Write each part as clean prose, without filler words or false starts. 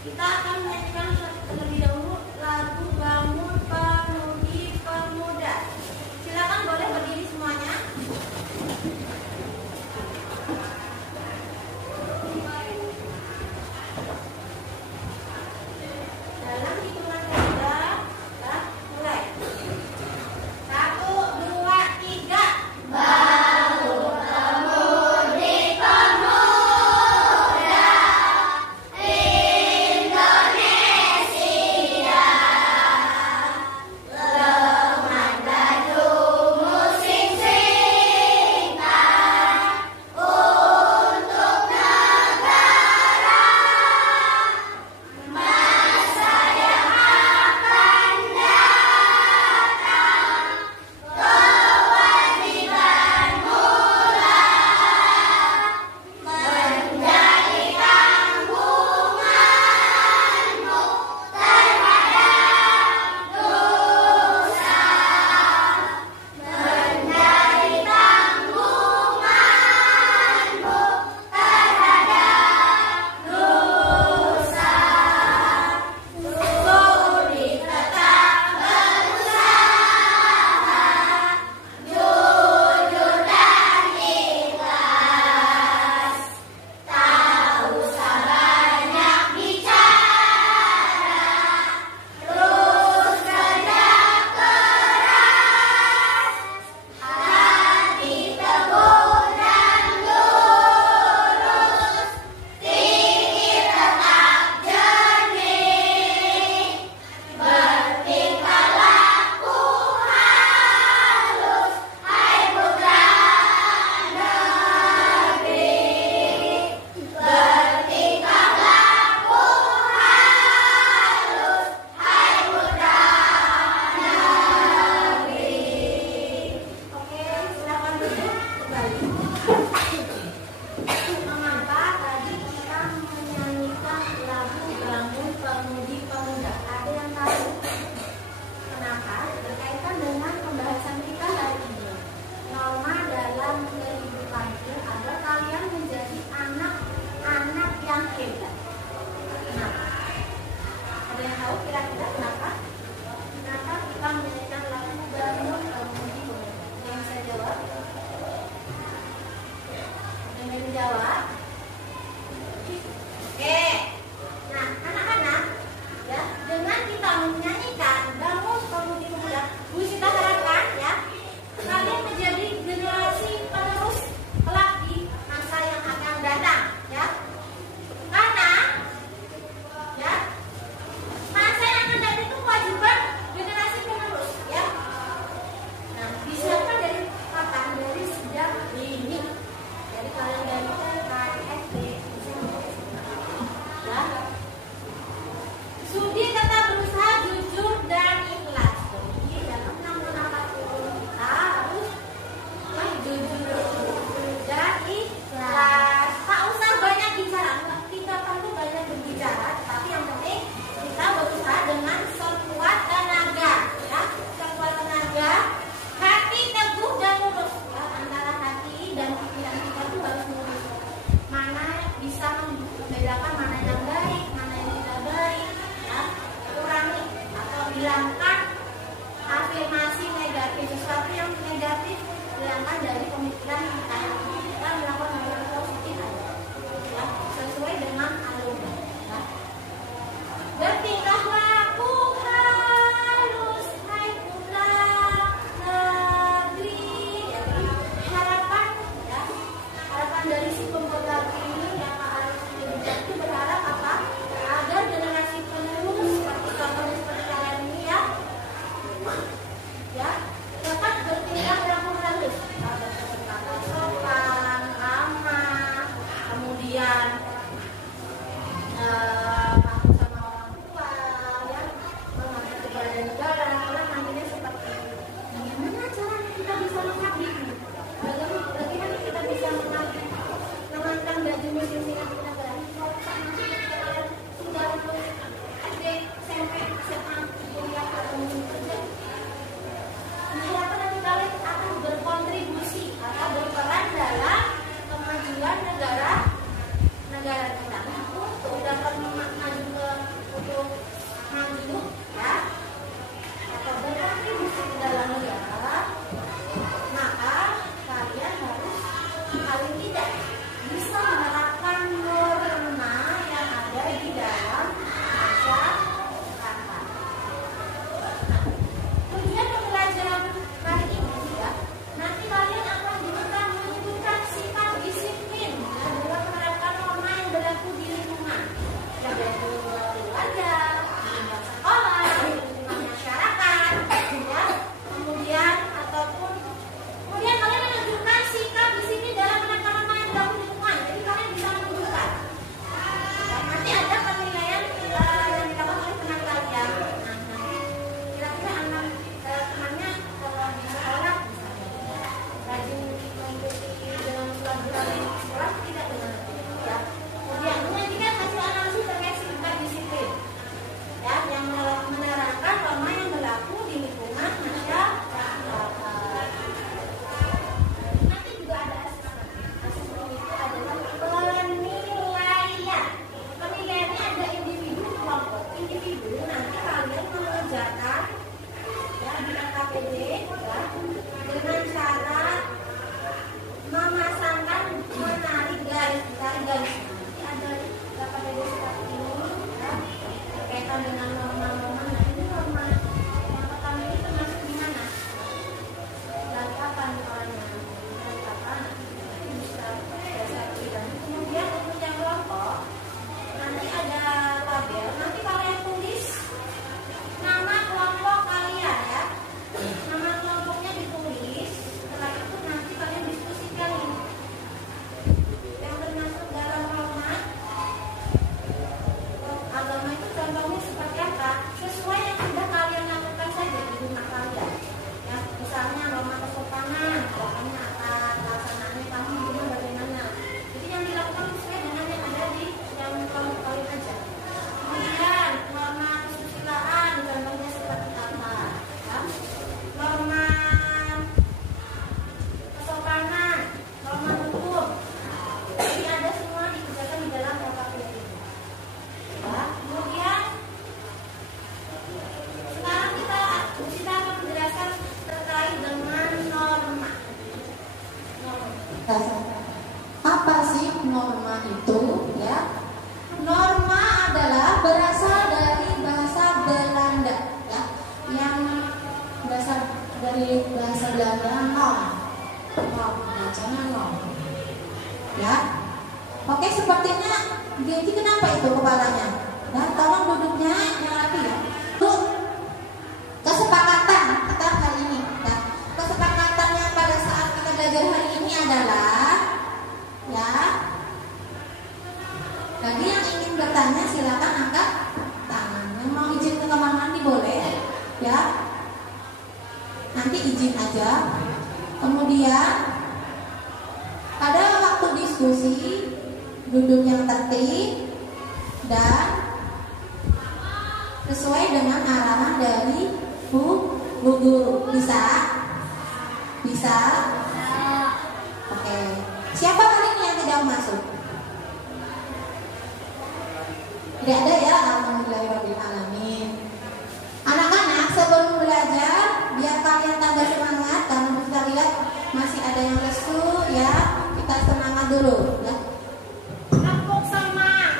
Kita akan menyanyikan terlebih dahulu lagu Bangun Pemudi Pemuda. Silakan boleh berdiri semuanya. Dalam hitungan ketiga, kita mulai. 1, 2, 3. Bangun pemudi pemuda Indonesia, lemah baju musim cinta untuk negara, masa yang akan datang, kewajiban mula menjadi tanggunganmu terhadap dosa, menjadi tanggunganmu terhadap dosa. Suri tetap berusaha, jujur dan ikhlas, tak usah banyak bicara, terus kerja keras, hati teguh dan lurus, pikir tetap jernih, bertingkah laku halus, hai putra negeri. Bertingkah laku halus, hai putra negeri. Oke, silakan duduk kembali. Mengapa tadi kita menyanyikan lagu Bangun Pemudi Pemuda? Ada yang tahu kenapa? Berkaitan dengan pembahasan kita hari ini. Norma dalam kehidupanku agar kalian menjadi anak-anak yang hebat. Kenapa? Ada yang tahu kira-kira kenapa? Kenapa kita menyanyikan lagu Bangun Pemudi Pemuda? Ada yang bisa jawab? Ada yang menjawab? Oke. Nah, anak-anak, ya, dengan kita menyanyikan Bangun Pemudi Pemuda, Bu Sita harapkan ya, kalian menjadi generasi penerus kelak di masa yang akan datang, ya. Karena, ya, masa yang akan Kemudian pada waktu diskusi duduk yang tertib dan sesuai dengan arahan dari Bu Guru. Bisa? Bisa? Oke. Siapa hari ini yang tidak masuk? Tidak ada ya, alhamdulillahirobbilalamin. Anak-anak sebelum belajar biar kalian tambah semangat, karena kita lihat masih ada yang lesu ya, kita semangat dulu ya. Tepuk semangat.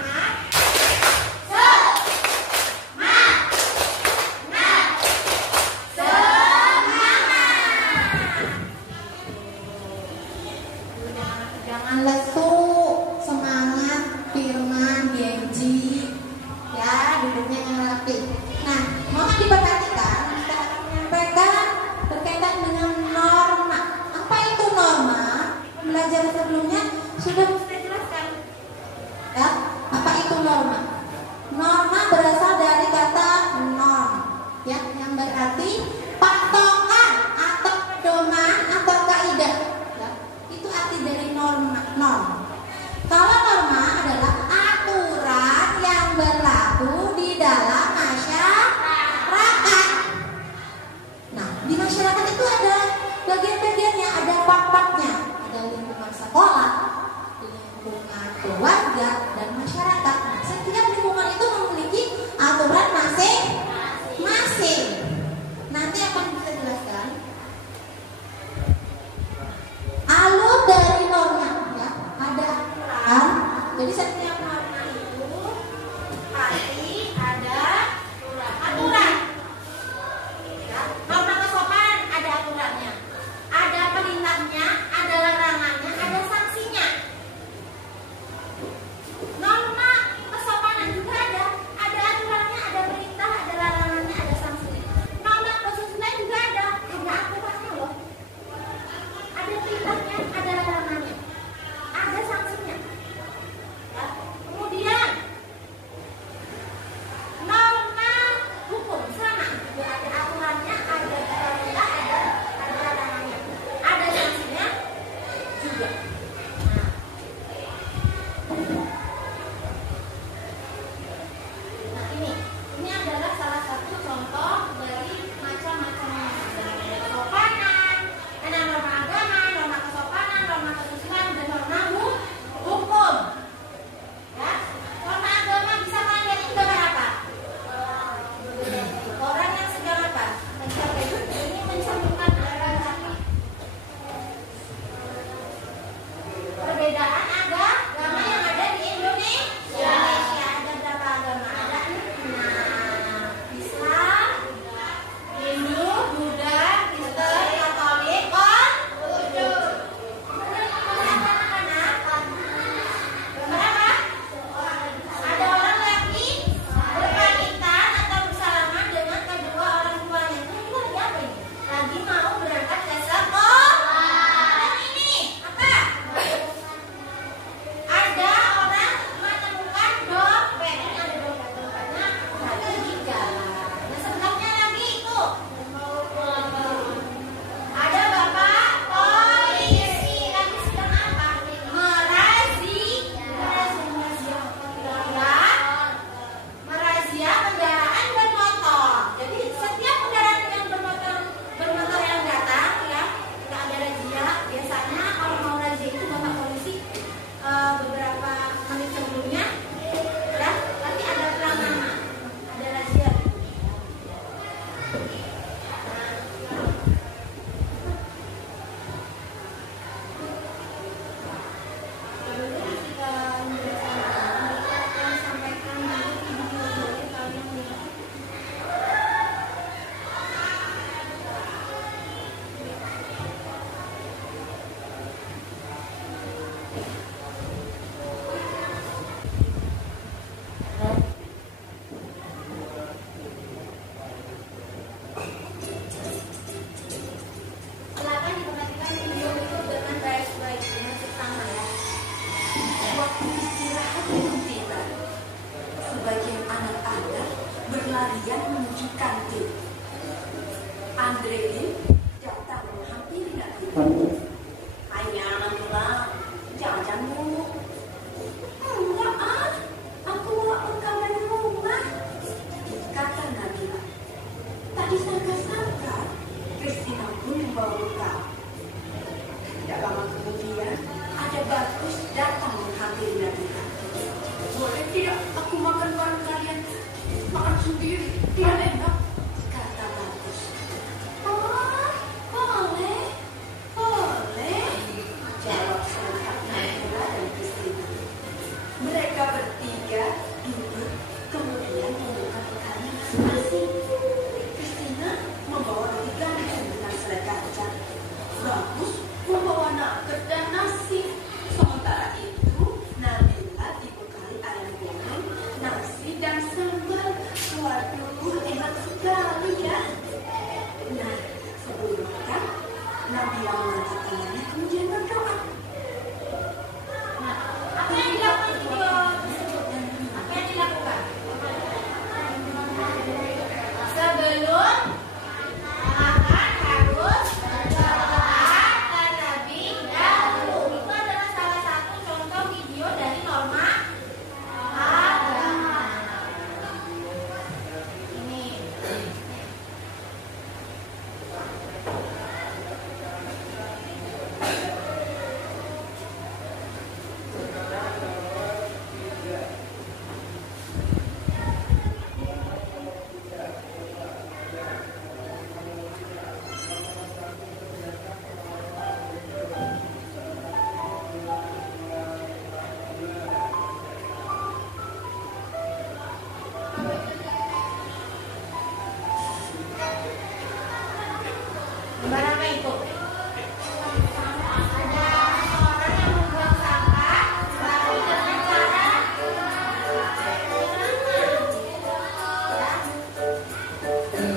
Jangan lesu, semangat, Firman, Genji ya, duduknya yang rapi. Nah, mohon diperhatikan, kita akan menyampaikan berkaitan dengan norma. Apa itu norma? Belajar sebelumnya sudah saya jelaskan ya, apa itu norma. Norma berasal dari kata norm ya, yang berarti patokan atau pedoman atau kaidah ya. Itu arti dari norma. Kalau norma adalah aturan yang berlaku di dalam masyarakat. Nah, di masyarakat itu ada bagian-bagiannya, ada part-partnya, ada lingkungan sekolah, lingkungan keluarga, dan masyarakat. Nah, setiap lingkungan itu memiliki aturan masing-masing. Nanti akan bisa jelaskan alur dari norma ya, ada aturan. Jadi setiap norma itu pasti ada aturan. Ya, norma kesopanan ada aturannya, ada perintahnya, ada larangannya, ada sanksinya. Norma kesopanan juga ada aturannya, ada perintah, ada larangannya, ada sanksinya. Norma kesusilaan juga ada aturannya loh. Ada perintahnya, ada larangannya, ada sanksinya. Ya. Kemudian norma hukum sama, juga ada aturannya, ada perintah, ada larangannya, ada sanksinya juga. Nah, ini adalah salah satu contoh dari macam-macam kesopanan, ada norma agama, norma kesopanan, norma kesusilaan, dan norma hukum. Ya, norma agama bisa kalian lihat itu gambar apa? Orang yang sedang apa? Ini mencantumkan apa? Perbedaan agama yang ada di Indonesia. Ada berapa agama? Ada 6. Islam, Hindu, Buddha, Kristen, Katolik, Konghucu. Anak-anak, berapa? Ada orang lagi berpamitan atau bersalaman dengan kedua orang tuanya. Itu lagi apa ini? Lagi mau berangkat ke sekolah. Dan ini apa? Ada orang menemukan dompet. Ini ada dompetnya lagi di jalan. Nah, sebelumnya lagi itu ada bapak polisi lagi sedang apa? Merazia kendaraan bermotor. Jadi setiap kendaraan yang bermotor yang datang ya, kita ada razia. Biasanya kalau mau razia itu bapak polisi beberapa menit sebelumnya ya, nanti ada pengamanan, ada razia. Sebelum kita sampaikan nanti video boleh kalian lihat. Silakan diperhatikan video itu dengan baik-baik dengan seksama ya. Waktu istirahat belum tiba. Sebagian anak-anak berlarian menuju kantin. Andrein datang menghampiri Nadine. Hanya Nabila, jajan dulu. Enggak ah, aku mau bekal dari rumah, kata Nabila. Tak disangka-sangka, Kristina pun membawa bekal. Tidak lama kemudian, ada Bagus datang menghampiri Nabila. Boleh tidak aku makan bareng kalian? Makan sendiri, tidak enak, kata Bagus. Oh, boleh, boleh, jawab sontak Nabila dan Kristina. Mereka bertiga duduk, kemudian membuka bekalnya masing-masing. Kristina membawa roti gandum dengan selai kacang. Bagus membawa nugget dan nasi. Sementara itu, Nabila dibekali ayam goreng, nasi dan sambal. Waduh, enak sekali ya. Nah, sebelum makan, Nabila mengangkat tangannya kemudian berdoa. Nah, apa yang dilakukan video? Apa yang dilakukan? Sebelum makan harus berdoa terlebih dahulu. Itu adalah salah satu contoh video dari norma agama. Ini. Gambar apa itu? Ada seorang yang membuang sampah, lalu dengan cara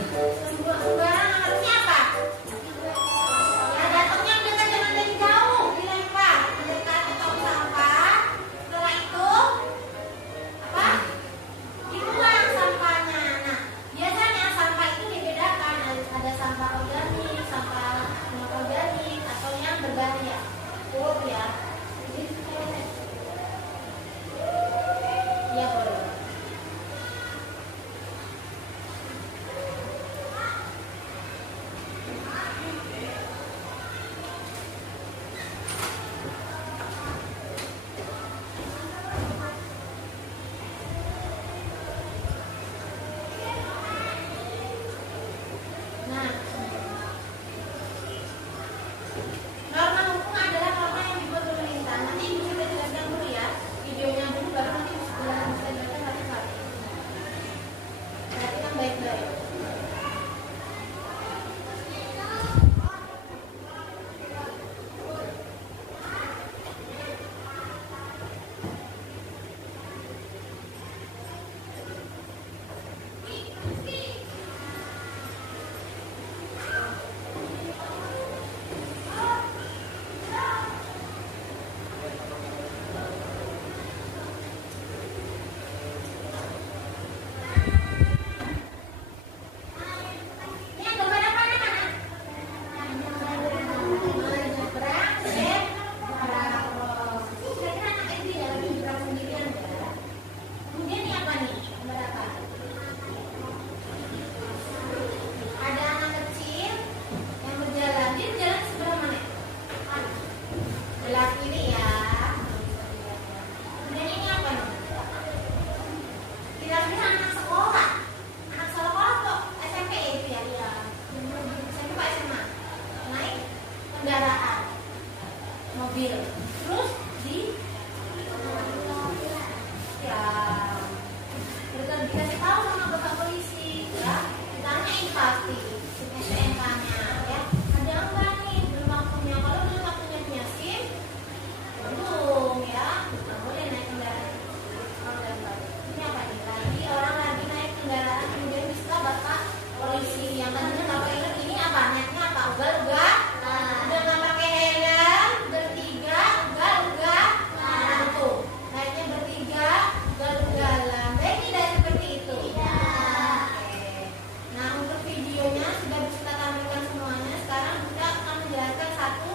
sembarang harusnya apa? Ya datangnya dekat, jangan dari jauh, dilempar dekat ke tong sampah. Setelah itu apa? Dibuang sampahnya. Nah, biasanya sampah itu dibedakan, ada sampah organik, sampah non organik, atau yang berbahaya. Ya. Iya boleh. Nah, norma hukum adalah norma yang dibuat pemerintah. Nanti bisa dijelaskan dulu ya, videonya dulu baru nanti bisa dijelaskan satu-satu. Perhatikan baik-baik. Ini yang gambar apa namanya? Nyebrang, zebracross. Kira-kira anak SD ya lagi nyebrang sendirian ya. Kemudian ini apa nih? Gambar apa? Ada anak kecil yang berjalan. Dia berjalan sebelah mana? Sebelah kiri ya. Kemudian ini apa nih? Kira-kira anak sekolah. Anak sekolah kok SMP itu ya? Iya. SMP Pak SMA. Naik kendaraan mobil. Terus ya dikasih tahu sama bapak polisi ya. Ditanyain pasti STNK-nya ya. Ada enggak nih belum waktunya? Kalau belum waktunya punya SIM, belum ya. Nggak boleh naik kendaraan. Ini apa nih? Lagi orang lagi naik kendaraan kemudian bisa bapak polisi yang tadinya nggak ingat ini apa? Niatnya apa? Ugal-ugal. Udah nggak pakai helm, bertiga, ugal-ugal. Nah tuh, naiknya bertiga, ugal-ugalan. Baik tidak seperti itu? Oke. Nah untuk videonya sudah bisa kita tampilkan semuanya. Sekarang kita akan menjelaskan satu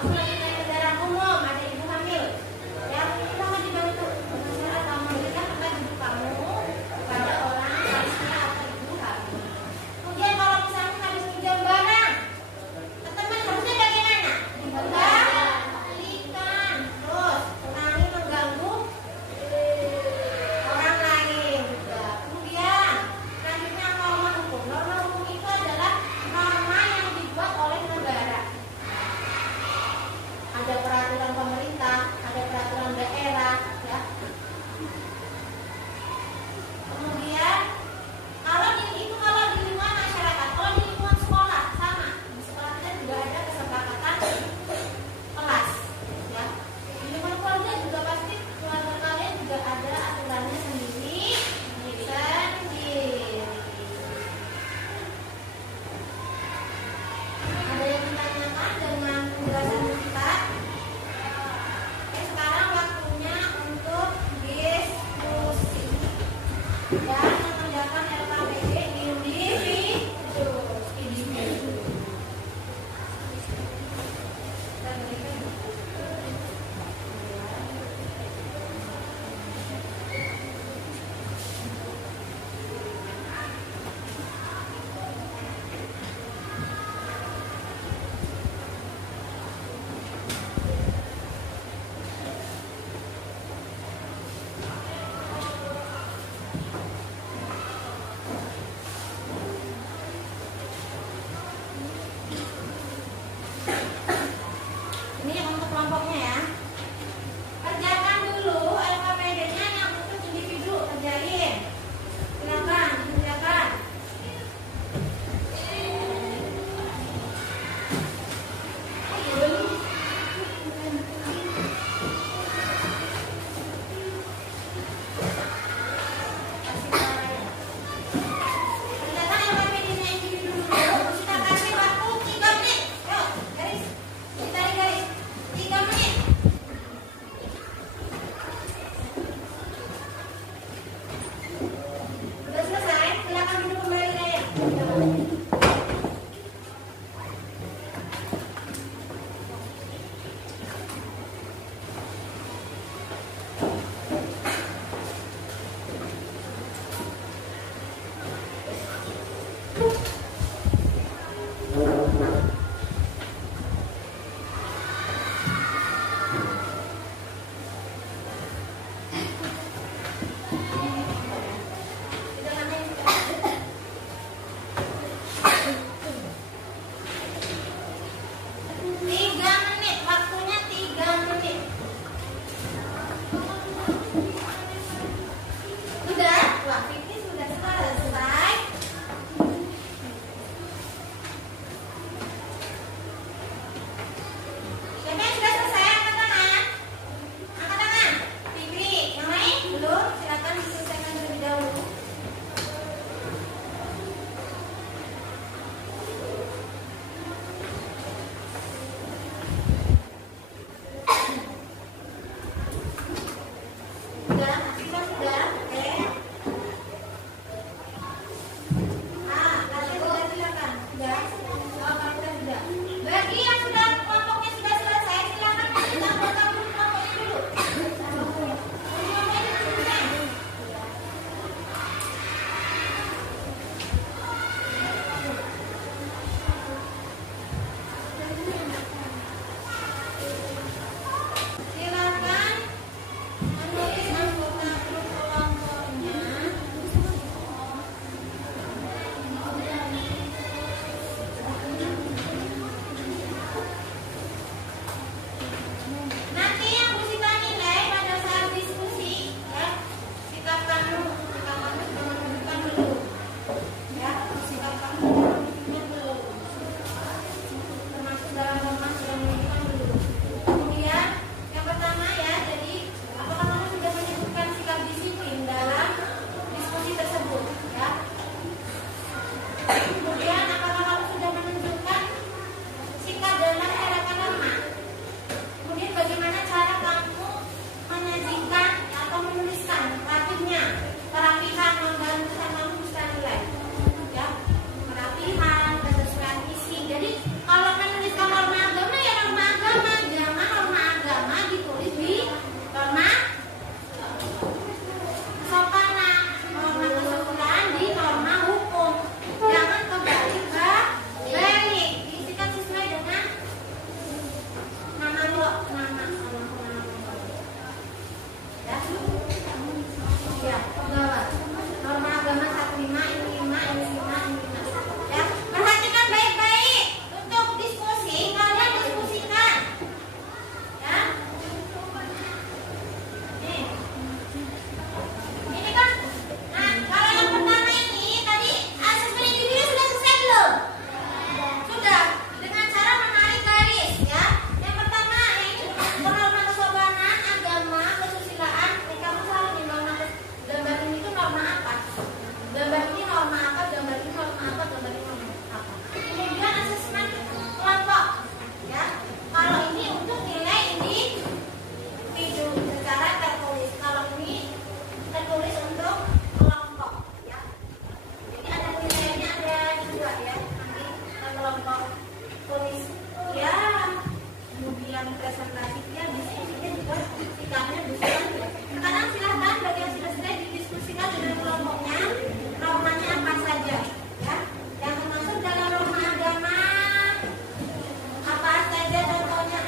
Aku lagi naik kendaraan umum, ada ibu hamil. Ya, tolong dibantu dengan cara kamu memberikan tempat duduk kamu kepada orang lansia atau ibu hamil. Kemudian kalau misalnya habis pinjam barang ke teman harusnya bagaimana? Dikembalikan. Terus kurangi mengganggu orang lain juga. Kemudian selanjutnya norma hukum. Norma hukum itu adalah norma yang dibuat oleh negara. yang presentasinya, diskusinya juga sikapnya bisa. Sekarang silahkan bagi yang sudah selesai didiskusikan dengan kelompoknya, normanya apa saja, ya. Yang termasuk dalam norma agama apa saja contohnya.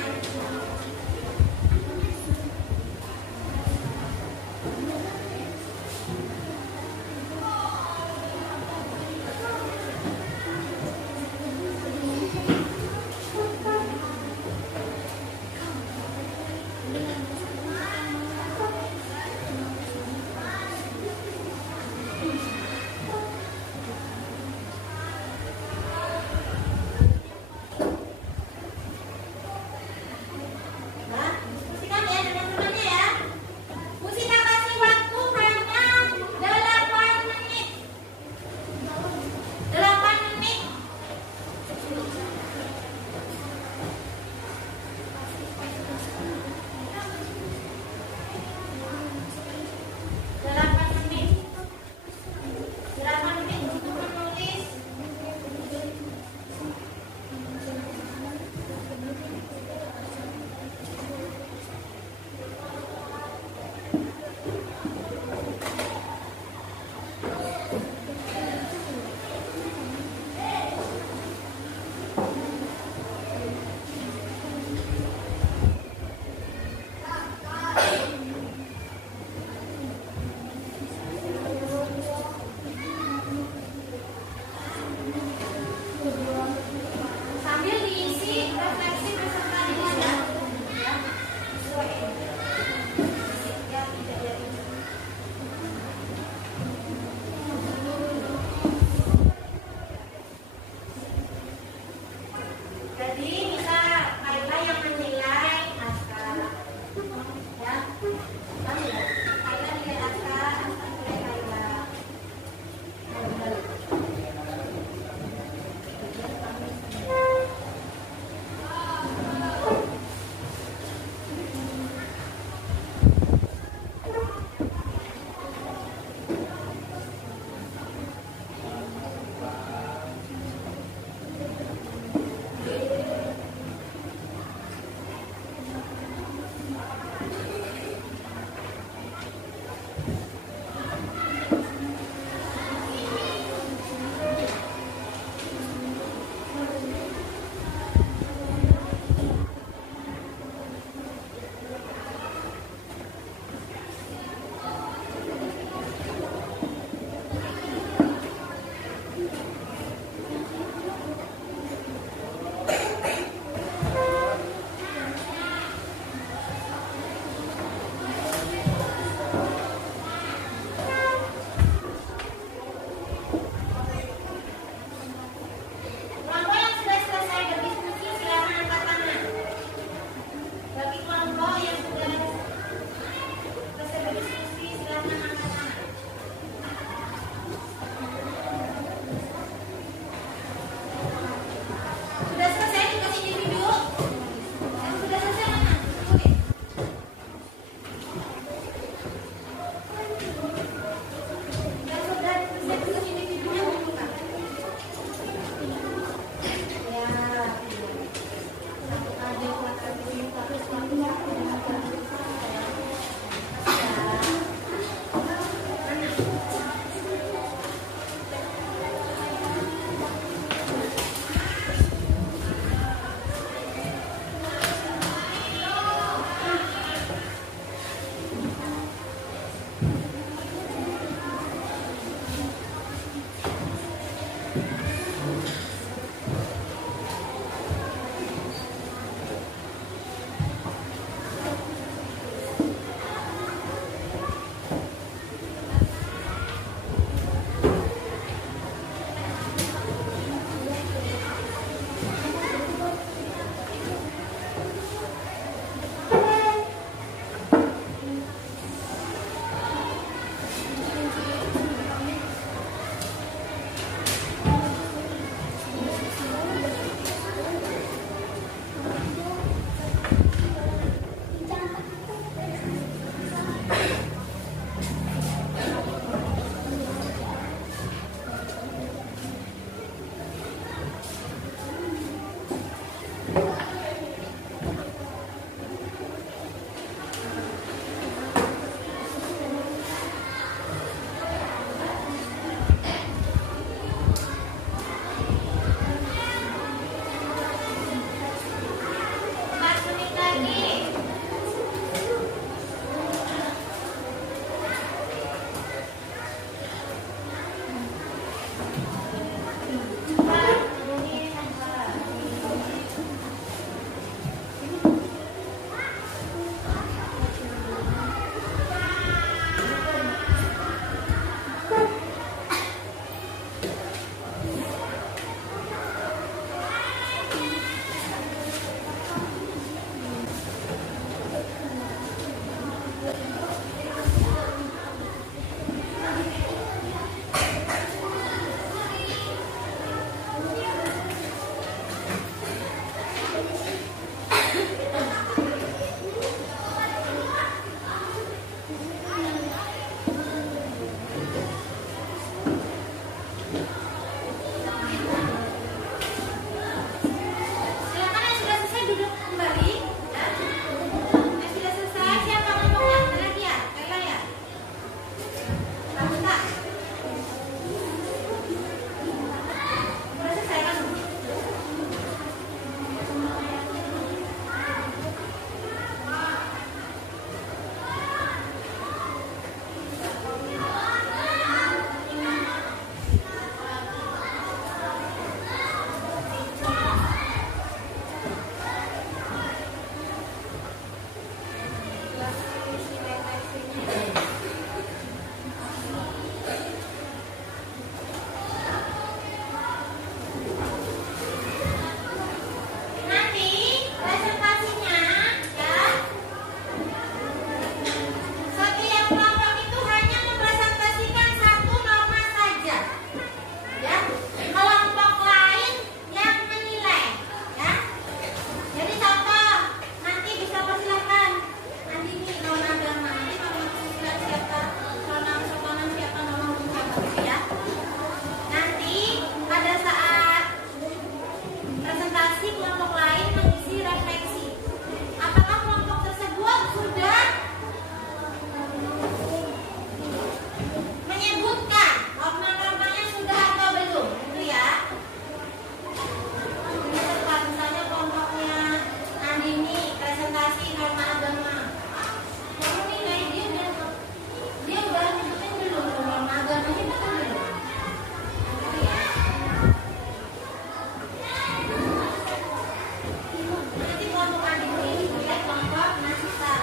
Nanti kelompok adik ini dia kelompok Nasita.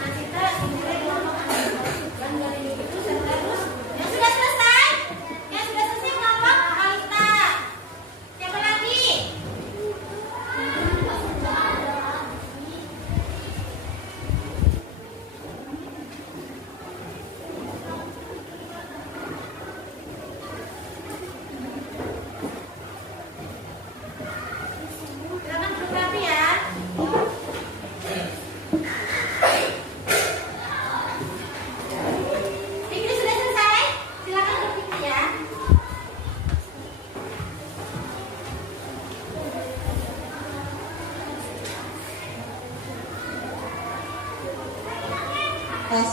Nasita sendiri kelompok adik. Dan dari itu terus yang sudah selesai. Yang sudah selesai kelompok Alita. Siapa lagi? Silakan duduk rapi ya. Fikri sudah selesai. Silakan duduk Fikri ya. Tes.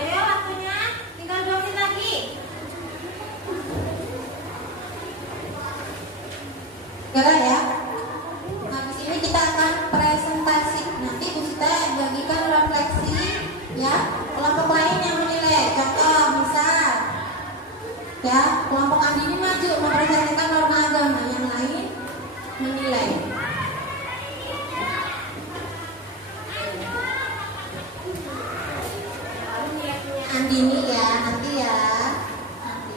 Ayo waktunya tinggal 2 menit lagi. Segera ya. Habis ini kita akan presentasi. Nanti Bu Sita bagikan refleksi ya. Kelompok lain yang menilai. Contoh misal ya, kelompok Andi ini maju mempresentasikan norma agama, yang lain menilai. Andini ya, nanti ya. Nanti.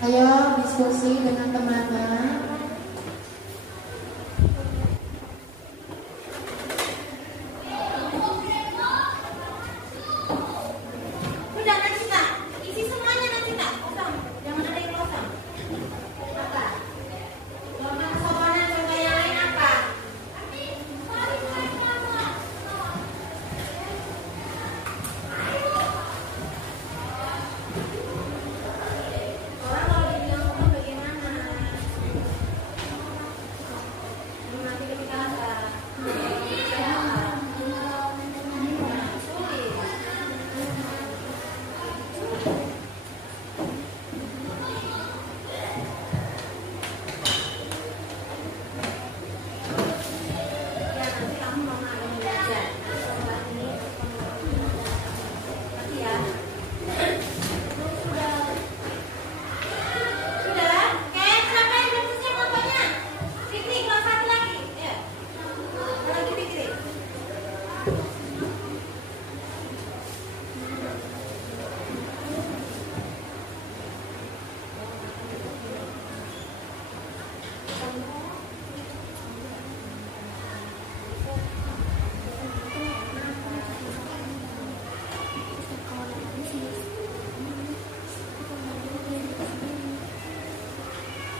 Ayo diskusi dengan teman-teman. Udah nanti Kak, isi semuanya nanti Kak, kosong, jangan ada yang kosong. Apa? Norma kesopanan contoh yang lain apa? Orang kalau dibilang kosong bagaimana? Nanti ketika apa? Sulit. Ya nanti kamu mau ngadain belajar. Setelah ini nanti ya. Sudah? Oke, siapa yang belum selesai kelompoknya? Fikri, kelompok satu lagi. Ya. Ada lagi Fikri.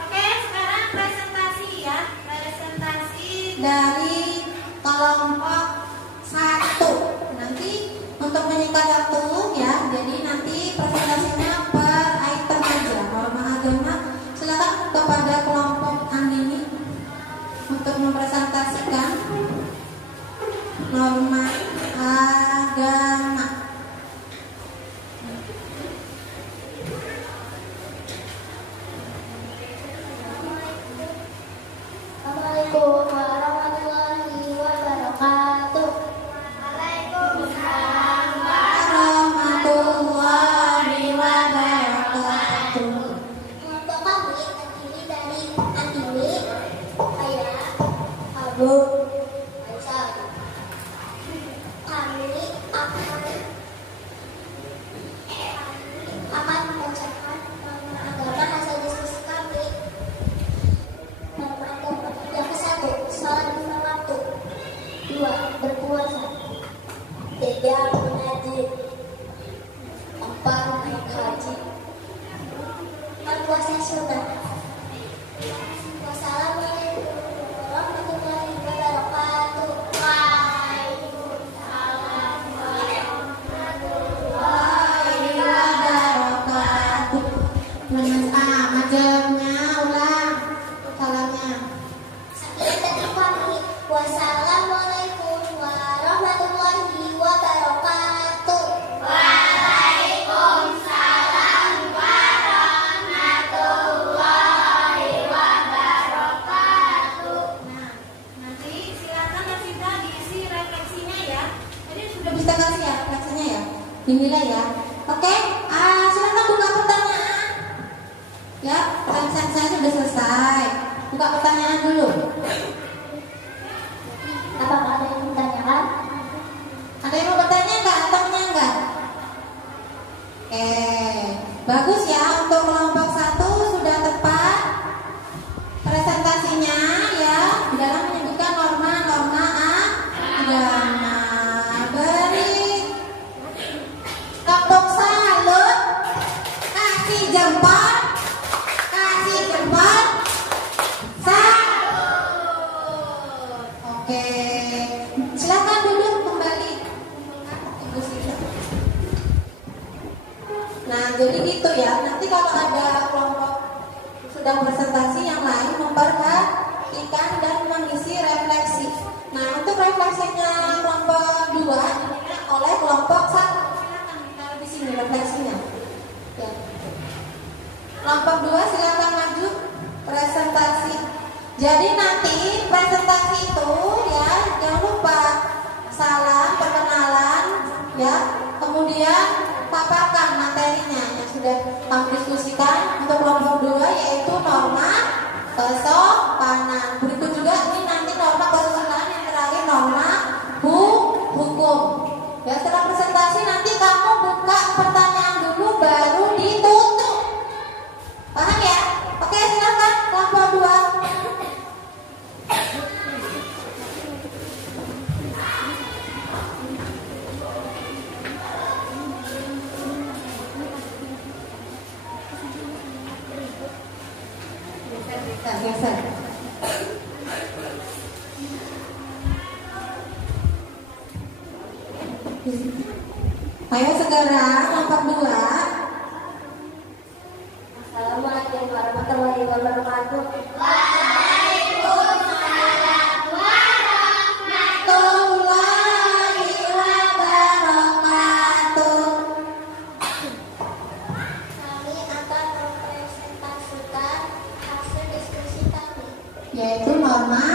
Oke, sekarang presentasi ya. Presentasi Dari kelompok 1. Nanti untuk menyingkat waktu ya, jadi nanti presentasinya per item aja. Norma agama, silakan kepada kelompok Andini untuk mempresentasikan norma agama. Assalamualaikum warahmatullahi wabarakatuh. Warahmatullahi wabarakatuh. Kelompok kami terdiri dari Andini, saya, Abu, Aisyah. Kami akan membacakan norma agama hasil diskusi kami. Norma agama yang ke-1, sholat 5 waktu. 2, berpuasa. 3, mengaji. 4, naik haji. 5, puasa sunnah. Wassalamualaikum warahmatullahi wabarakatuh. Waalaikumsalam warahmatullahi Wabarakatuh. Majemnya ulang salamnya. Sekian dari kami. Wassalamualaikum warahmatullahi wabarakatuh. Waalaikumsalam warahmatullahi wabarakatuh. Nah, nanti silakan Mas Ida diisi refleksinya ya. Tadi sudah Bisa kasih ya refleksinya ya, dinilai ya. Oke, silakan buka pertanyaan. Ya, pertanyaan saya sudah selesai. Buka pertanyaan dulu. Apakah ada yang ditanyakan? Ada yang mau bertanya nggak atau enggak? Oke, bagus ya, untuk kelompok 1 sudah tepat presentasinya ya, di dalam menyebutkan norma-norma agama. Beri tepuk salut, kasih jempol, salut. Oke, silakan duduk kembali. Ibu Sita. Nah, jadi gitu ya. Nanti kalau ada kelompok sudah presentasi yang lain memperhatikan dan mengisi refleksi. Nah, untuk refleksinya kelompok 2 dinilai oleh kelompok 1. Silakan ditaruh di sini refleksinya. Ya. Kelompok 2 silakan maju presentasi. Jadi nanti presentasi itu ya jangan lupa salam perkenalan ya, kemudian paparkan materinya yang sudah kami diskusikan untuk kelompok 2 yaitu norma kesopanan. Berikut juga ini nanti norma kesopanan, yang terakhir norma hukum. Ya, setelah presentasi nanti kamu buka pertanyaan dulu baru ditutup. Paham Geser. Ayo segera nomor 2. Assalamualaikum warahmatullahi wabarakatuh. Kami akan mempresentasikan hasil diskusi kami. Yaitu norma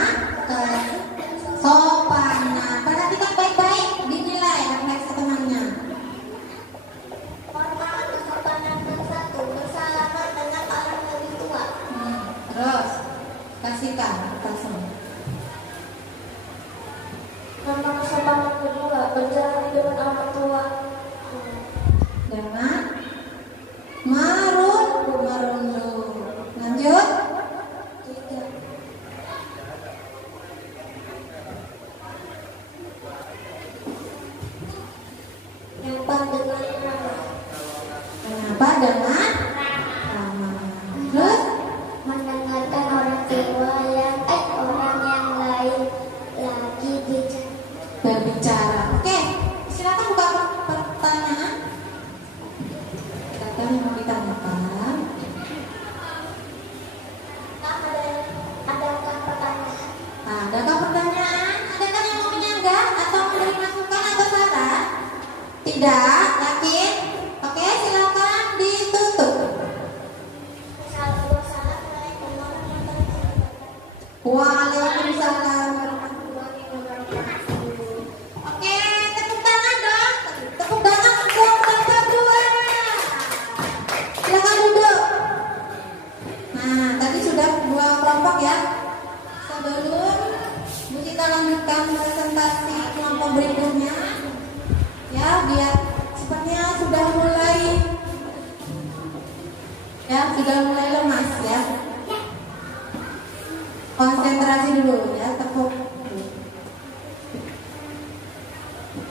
kesopanan. Perhatikan baik-baik, dinilai refleksi temannya. Norma kesopanan ke-1, bersalaman dengan orang lebih tua. Terus kasihkan langsung. Norma kesopanan kedua, berjalan dengan orang tua. Dengan merunduk. Lanjut. Nyapa dengan ramah. Kenapa dengan ramah? Terus Mendengarkan orang yang lain lagi bicara. berbicara. Oke, silakan buka pertanyaan. Silakan yang mau ditanyakan. Adakah pertanyaan? Adakah pertanyaan? Adakah yang mau menyanggah atau memberi masukan atau saran? Tidak, yakin? Oke, silakan ditutup. Assalamualaikum warahmatullahi wabarakatuh. Waalaikumsalam warahmatullahi wabarakatuh. Oke, tepuk tangan dong. Tepuk tangan untuk kelompok 2. Silakan duduk. Nah, tadi sudah 2 kelompok ya. Sebelum Bu Sita lanjutkan presentasi kelompok berikutnya, ya biar sepertinya sudah mulai lemas ya. Konsentrasi dulu ya, tepuk.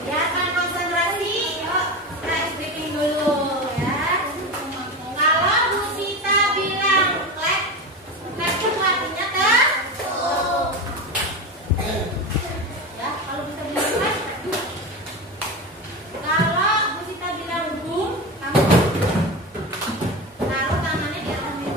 Ya kan konsentrasi, yuk guys breathing dulu ya. Kalau Bu Sita bilang clap, clap itu artinya tepuk. Ya, kalau bisa bilang clap, kalau Bu Sita bilang boom, kamu taruh tangannya di atas meja.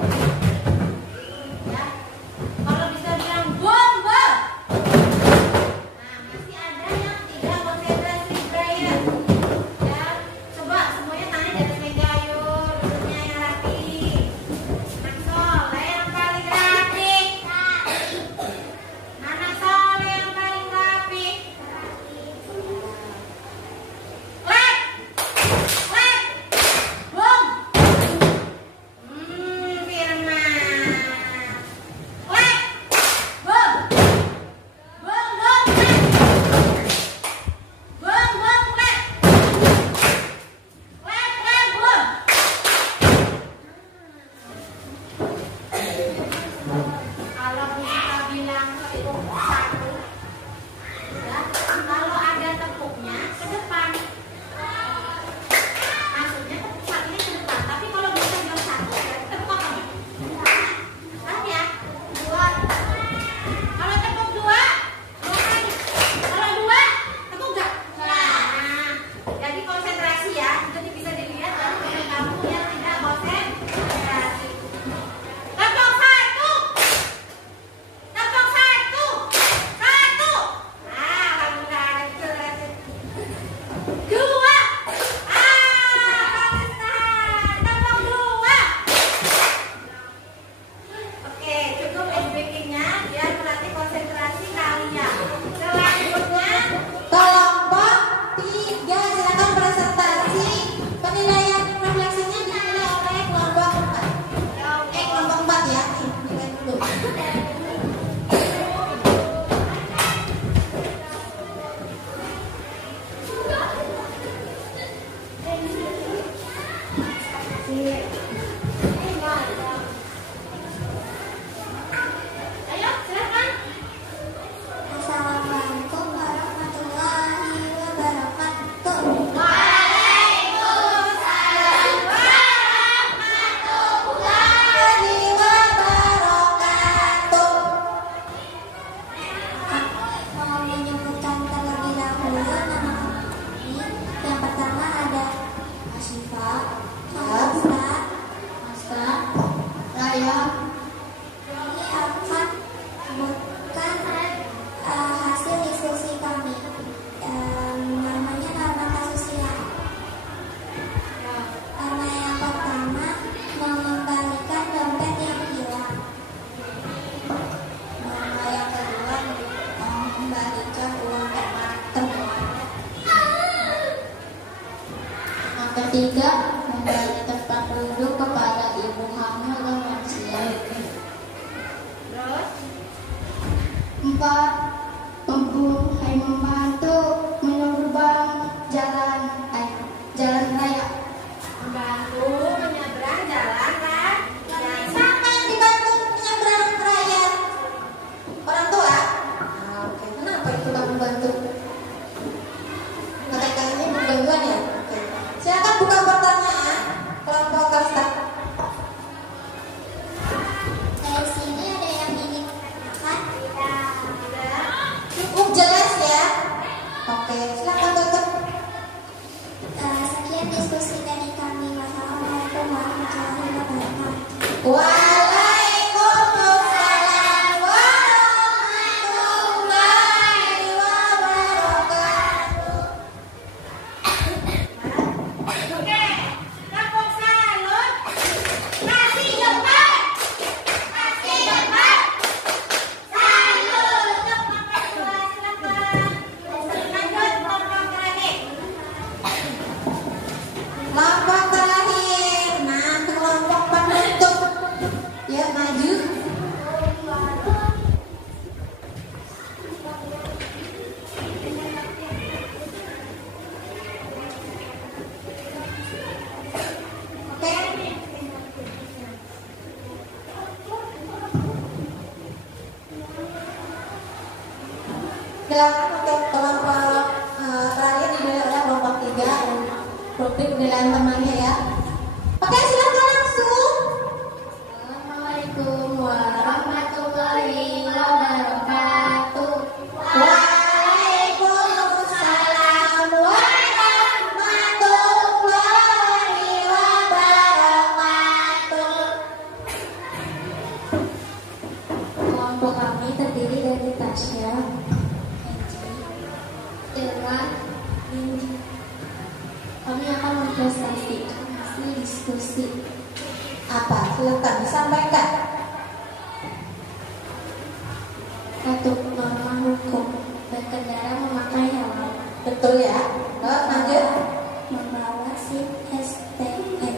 Membantu menyeberang jalan raya. Membantu menyeberang jalan kan? Siapa yang dibantu menyeberang raya? Orang tua? Nah, oke. Kenapa itu kamu bantu? Kata-katanya berbantuan ya? Oke. Silakan buka pertanyaan kelompok Kasta. Dari sini ada yang ini kan? Cukup jelas ya? Oke, silakan tutup. Sekian diskusi dari kami. Wassalamualaikum warahmatullahi wabarakatuh. Waalaikumsalam warahmatullahi wabarakatuh. Oke, kelompok salut. Kasih depan. Kasih depan. Salut. Kelompok kedua, silakan. Lanjut kelompok terakhir. Kelompok terakhir. Nah, kelompok penutup. Ya, maju. Oke. Silakan untuk kelompok terakhir dibeli oleh kelompok 3 dan publik dengan temannya ya. Oke, silakan langsung. Assalamualaikum warahmatullahi wabarakatuh. Waalaikumsalam warahmatullahi wabarakatuh. Kelompok kami terdiri dari Tasya, Ella, Indi. Kami akan mempresentasikan hasil diskusi. Apa? Silakan disampaikan. Satu, norma hukum berkendara memakai helm, Betul ya. Terus lanjut. membawa SIM STM,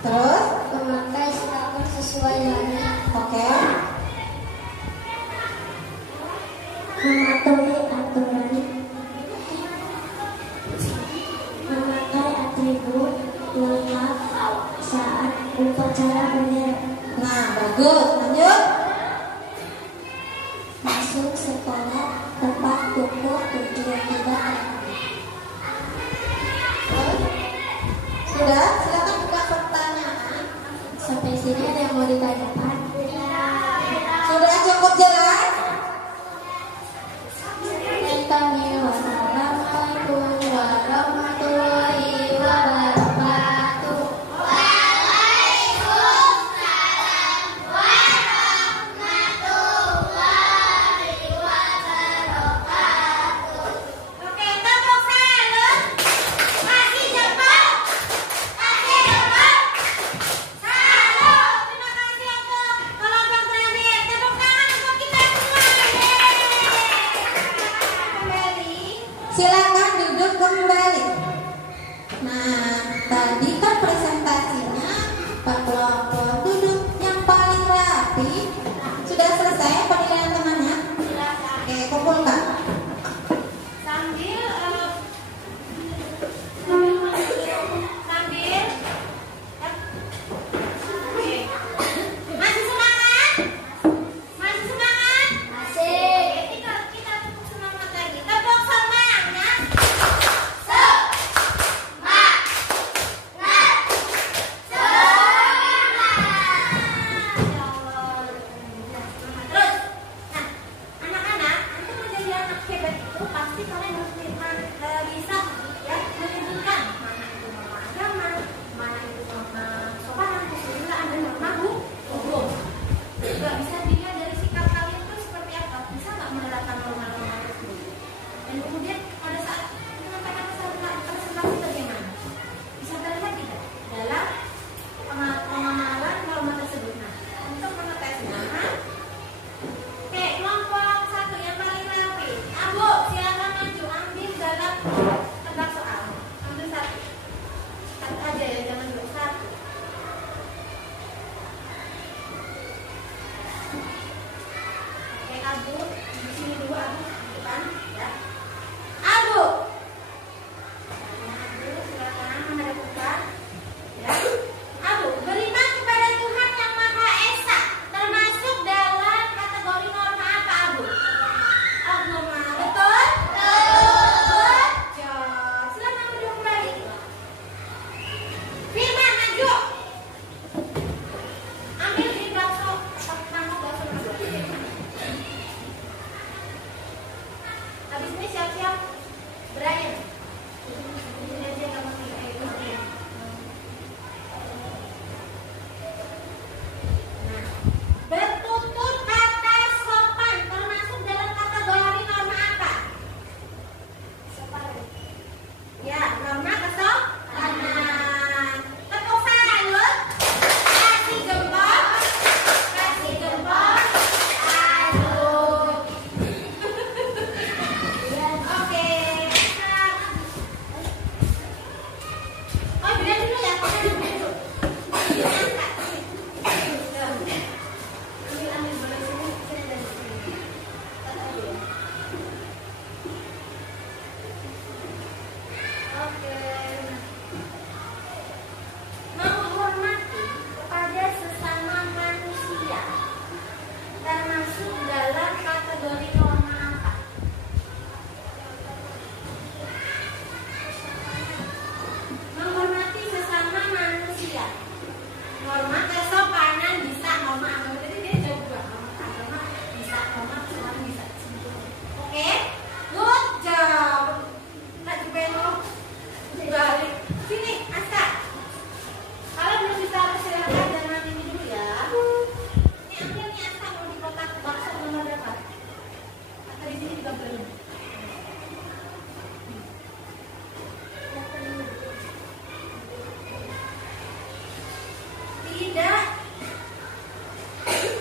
Terus. memakai seragam sesuai warna, Oke. mematuhi aturan, memakai atribut lengkap saat upacara bendera, Nah, bagus. Lanjut. masuk sekolah tepat pukul 7.30. Sudah. Silakan buka pertanyaan. Sampai sini ada yang mau ditanyakan? Sudah cukup jelas. Dan kami wassalamualaikum warahmatullahi wabarakatuh. Oke, tepuk salut. Kasih depan. Kasih depan. Salut. Terima kasih untuk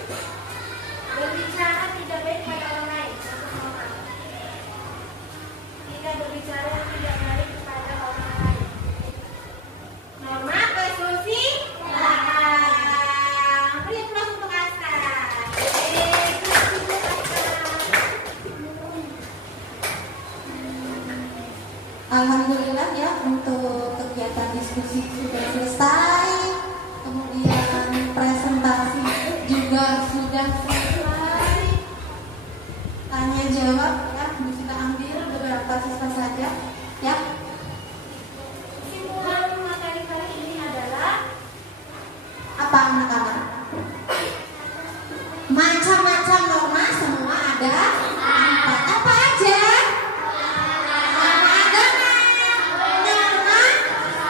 Berbicara tidak baik pada orang lain. Tidak berbicara yang tidak baik kepada orang lain. Norma kesusilaan. Beri aplaus untuk Asa. Alhamdulillah ya, untuk kegiatan diskusi sudah selesai, kemudian presentasi juga sudah selesai. Tanya jawab ya, bisa ambil beberapa siswa saja ya. Kesimpulan materi kali ini adalah Apa anak-anak? Macam-macam norma semua ada. Empat apa aja? Norma agama, norma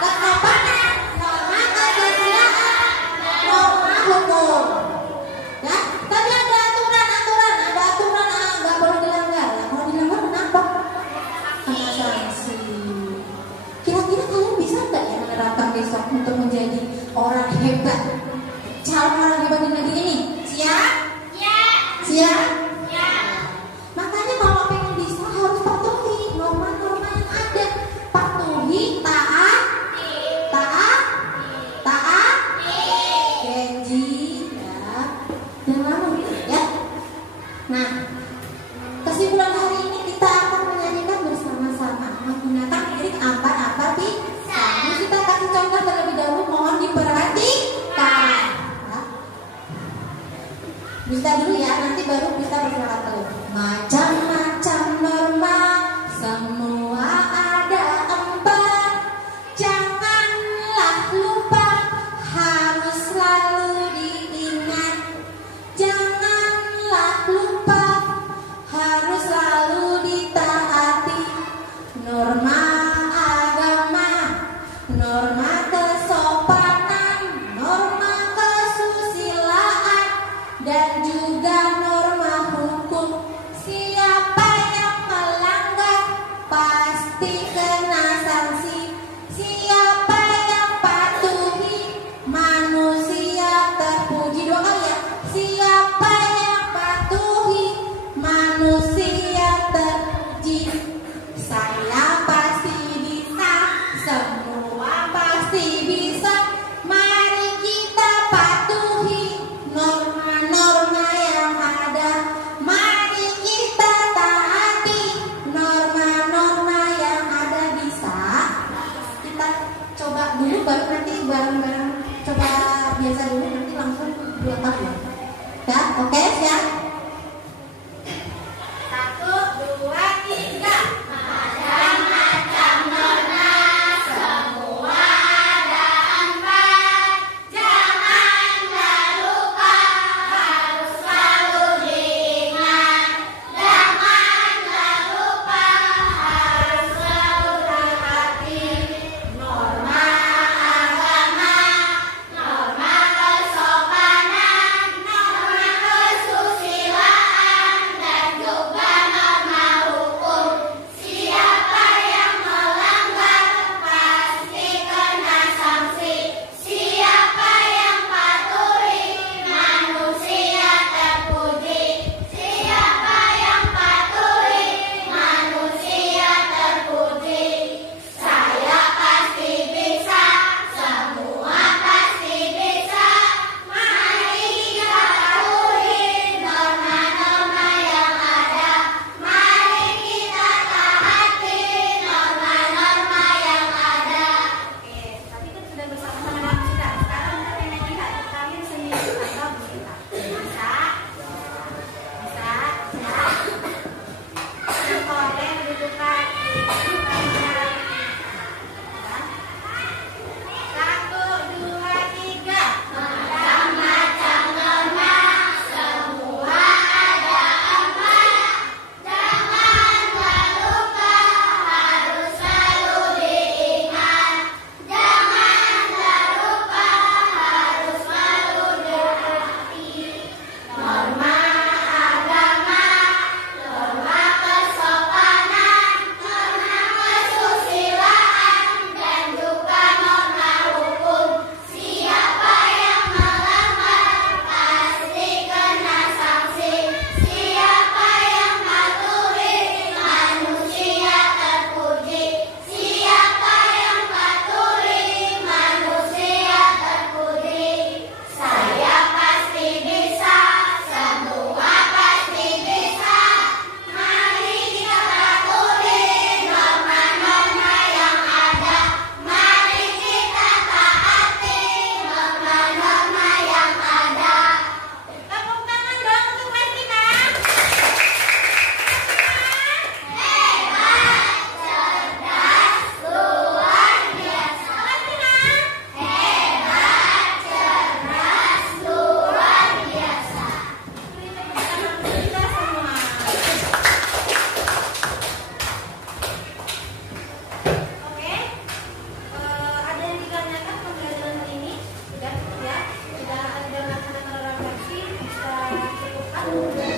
kesopanan, norma kesusilaan, norma hukum. Ya, tapi ada aturan, nggak boleh dilanggar. Ya, kalau dilanggar kenapa? Kena sanksi. Kira-kira kalian bisa nggak ya menerapkan besok untuk menjadi orang hebat, calon orang hebat di negeri ini? Siap? ya, Siap? ya. Makanya kalau pengen bisa harus patuhi norma-norma yang ada. Patuhi, taat, janji, ya, dan lalu ya. Nah, kesimpulan hari ini kita akan menyanyikan bersama-sama menggunakan lirik apa bisa. Kita kasih contoh terlebih dahulu, mohon diperhatikan. Ya. Bisa dulu ya, nanti baru bisa bersemangat terus. Macam-macam norma, semua ada empat. Janganlah lupa, harus selalu diingat. Janganlah lupa, harus selalu ditaati. Norma agama, norma kesopanan, norma kesusilaan, dan juga norma hukum. Siapa yang melanggar pasti kena sanksi. Siapa yang patuhi manusia terpuji. Dua kali ya. Siapa yang patuhi manusia terpuji. Saya pasti bisa, semua pasti bisa. Mari kita patuhi norma-norma yang muda